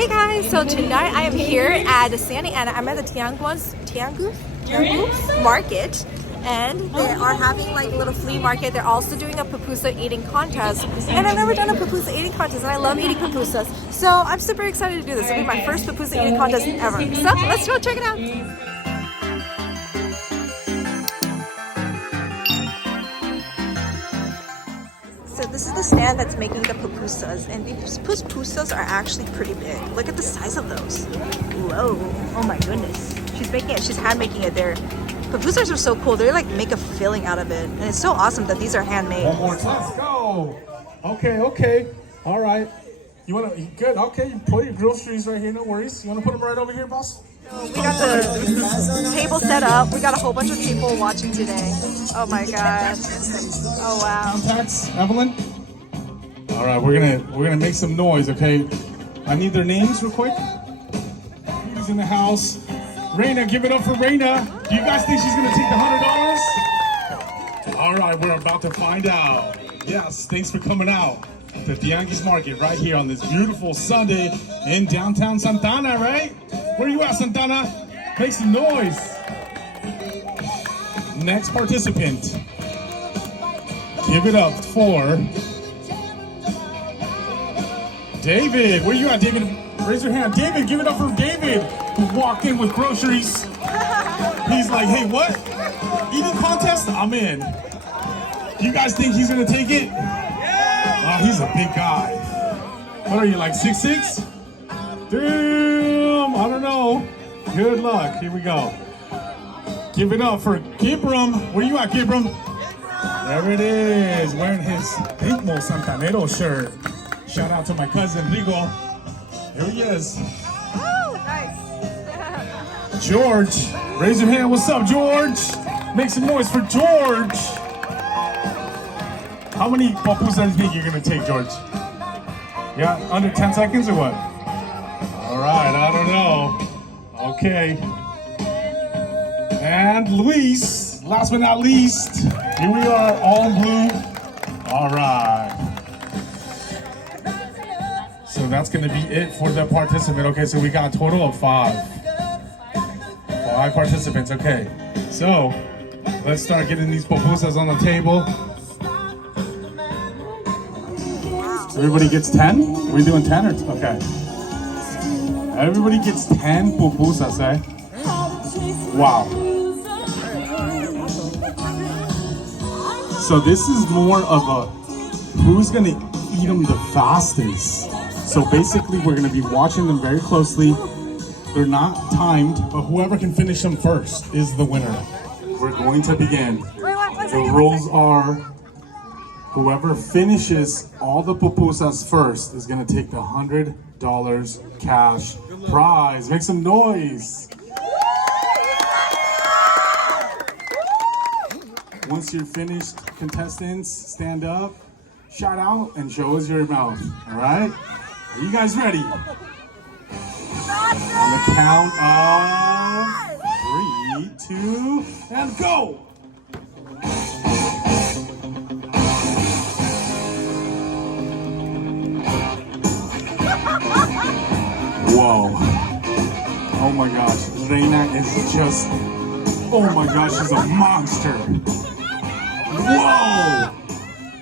Hey guys, so tonight I am here at Santa Ana. I'm at the Tianguis market, and they are having like a little flea market. They're also doing a pupusa eating contest, and I've never done a pupusa eating contest, and I love eating pupusas. So I'm super excited to do this. It'll be my first pupusa eating contest ever. So let's go check it out. So this is the stand that's making the pupusas, and these pupusas are actually pretty big. Look at the size of those. Whoa, oh my goodness. She's making it, she's hand making it there. Pupusas are so cool. They like make a filling out of it, and it's so awesome that these are handmade. One more time. Let's go. Okay. All right. You wanna, good, okay, you put your groceries right here, no worries. You wanna put them right over here, boss? We got the table set up. We got a whole bunch of people watching today. Oh my god. Oh wow. Contacts, Evelyn? All right, we're gonna make some noise, okay? I need their names real quick. Who's in the house? Raina, give it up for Raina. Do you guys think she's gonna take the $100? All right, we're about to find out. Yes, thanks for coming out. The Tianguis market right here on this beautiful Sunday in downtown Santana, right? Where you at, Santana? Make some noise. Next participant. Give it up for David. Where you at, David? Raise your hand. David, give it up for David, who walked in with groceries. He's like, hey, what? Eating contest? I'm in. You guys think he's gonna take it? Oh, he's a big guy. What are you, like 6'6"? Damn, I don't know. Good luck. Here we go. Give it up for Gibram. Where you at, Gibram? There it is. Wearing his Ritmo Santanero shirt. Shout out to my cousin, Rigo. Here he is. Oh, nice. George. Raise your hand. What's up, George? Make some noise for George. How many pupusas do you think you're gonna take, George? Yeah, under 10 seconds or what? All right, I don't know. Okay. And Luis, last but not least, here we are, all in blue. All right. So that's gonna be it for the participant. Okay, so we got a total of 5 participants, okay. So, let's start getting these pupusas on the table. Everybody gets 10? Are we doing 10 or okay? Everybody gets 10 pupusas, eh? Wow. So this is more of a who's gonna eat them the fastest. So basically we're gonna be watching them very closely. They're not timed, but whoever can finish them first is the winner. We're going to begin. The rules are whoever finishes all the pupusas first is gonna take the $100 cash prize. Make some noise. Once you're finished, contestants, stand up, shout out, and show us your mouth, all right? Are you guys ready? On the count of 3, 2, and go! Whoa. Oh my gosh. Reina is just, oh my gosh, she's a monster. Whoa.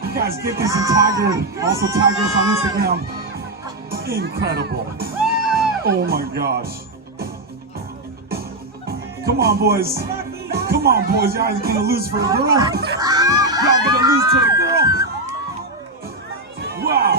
You guys get this in Tiger. Also tag us on Instagram. Incredible. Oh my gosh. Come on, boys. Come on, boys. Y'all are gonna lose for a girl. Y'all gonna lose to a girl. Wow.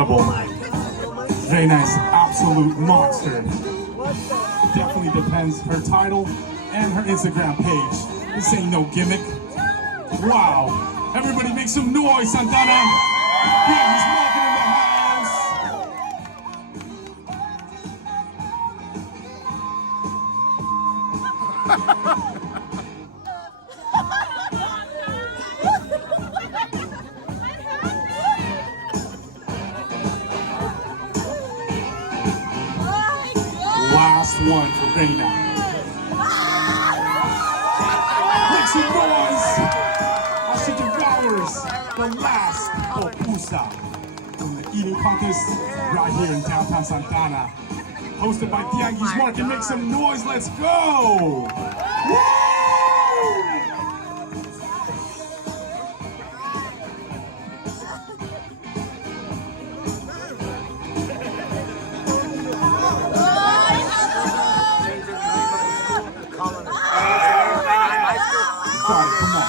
incredible. Reina is an absolute monster. Definitely depends her title and her Instagram page. This ain't no gimmick. Wow. Everybody make some noise, Santana. Yeah, he's walking in the house. Last one for Reina. Make some noise as she devours the last pupusa from the eating contest right here in downtown Santana. Hosted by Tianguis Market. Make some noise, let's go! Woo! Sorry, come on.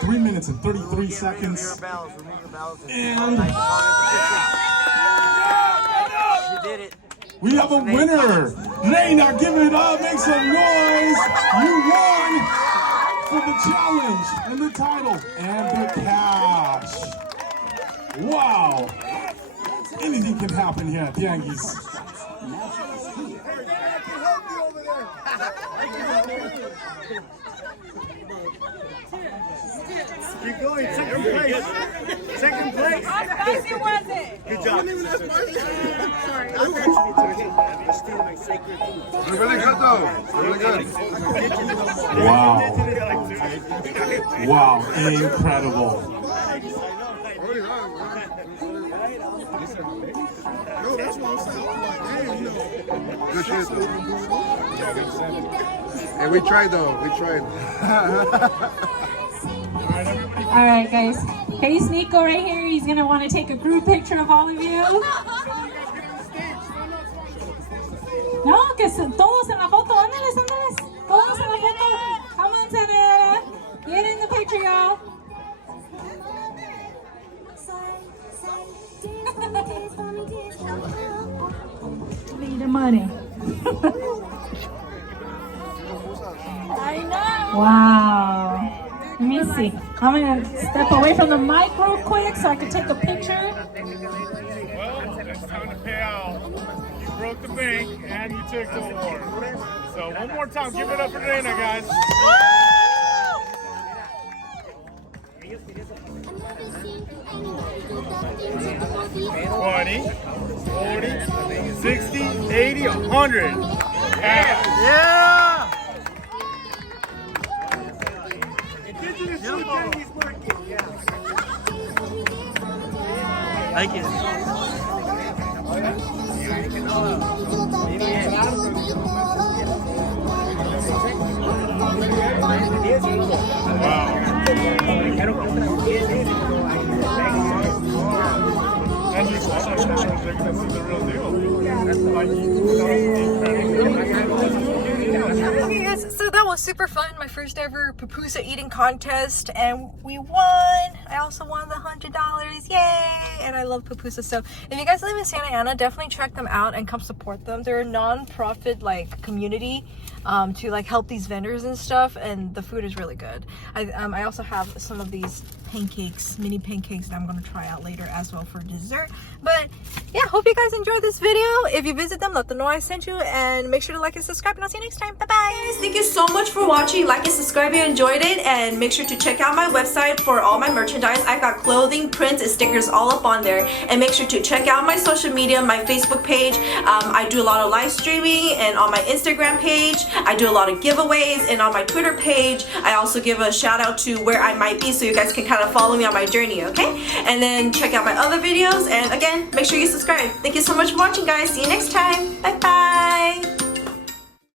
3 minutes and 33 seconds. And we have a winner. Reina, give it up, make some noise. You won for the challenge and the title and the cash. Wow. Anything can happen here at Tianguis. Keep going, second place. Second place. How spicy was it? Good job. Sorry. Really good though. Really good. Wow. Wow, incredible. Good shit though. And we tried though. We tried. All right, guys. Here's Nico right here. He's going to want to take a group picture of all of you. No, que todos en la foto. Ándales, ándales. Todos en la foto. Come on, Sarah. Get in the picture, y'all. Need the money. I know. Wow. Let me see. I'm going to step away from the mic real quick so I can take a picture. Well, it's time to pay out. You broke the bank and you took the award. So one more time, give it up for Reina, guys. 20, 40, 60, 80, 100. Yeah! Indigenous food Tianguis Market. Thank you. Okay guys, so that was super fun. My first ever pupusa eating contest and we won. I also won the $100. Yay! And I love pupusa. So if you guys live in Santa Ana, definitely check them out and come support them. They're a non-profit like community to like help these vendors and stuff, and the food is really good. I also have some of these pancakes, mini pancakes that I'm gonna try out later as well for dessert. But yeah, hope you guys enjoyed this video. If you visit them, let them know I sent you, and make sure to like and subscribe, and I'll see you next time. Bye bye guys, thank you so much for watching. Like and subscribe if you enjoyed it, and make sure to check out my website for all my merchandise. I've got clothing, prints, and stickers all up on there. And make sure to check out my social media, my Facebook page. I do a lot of live streaming, and on my Instagram page I do a lot of giveaways, and on my Twitter page I also give a shout out to where I might be, so you guys can kind of follow me on my journey, okay? And then check out my other videos, and again, make sure you subscribe. Thank you so much for watching guys. See you next time. Bye bye.